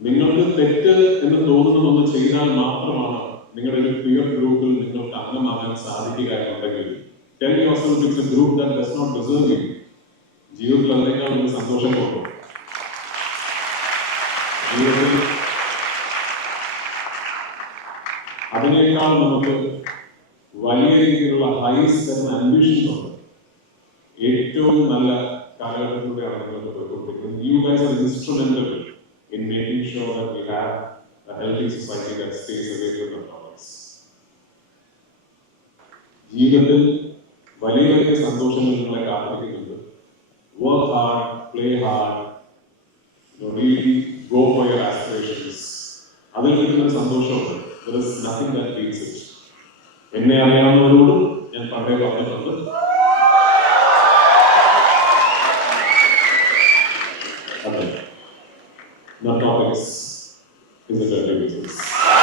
നിങ്ങൾക്ക് തെറ്റ് എന്ന് തോന്നുന്നതൊന്ന് ചെയ്താൽ മാത്രമാണ് നിങ്ങളുടെ ഒരു പിയർ ഗ്രൂപ്പിൽ നിങ്ങൾക്ക് അംഗമാകാൻ സാധിക്കുക എന്നുണ്ടെങ്കിൽ group that not deserve you ജീവിതത്തിൽ അതിനേക്കാൾ ഒരു സന്തോഷം പോകും ജീവിതത്തിൽ അതിനേക്കാൾ നമുക്ക് വലിയ രീതിയിലുള്ള ഹൈസ് എന്ന അന്വേഷിക്കുന്നുണ്ട് ഏറ്റവും നല്ല കാലഘട്ടത്തിലൂടെയാണ് നിങ്ങൾക്ക് പോയിക്കൊണ്ടിരിക്കുന്നത്. You guys instrumental in making sure that we have a healthy society that stays away from topics ജീവിതത്തിൽ വലിയ വലിയ സന്തോഷങ്ങൾ നിങ്ങളെ കാത്തിരിക്കുന്നുണ്ട് work hard play hard really go for your aspirations അതിൽ കിട്ടുന്ന സന്തോഷമുണ്ട് there is nothing that beats it എന്നെ അറിയാവുന്നവരോടും ഞാൻ പണ്ടേ പറഞ്ഞിട്ടുണ്ട് അതെ not topics physical languages.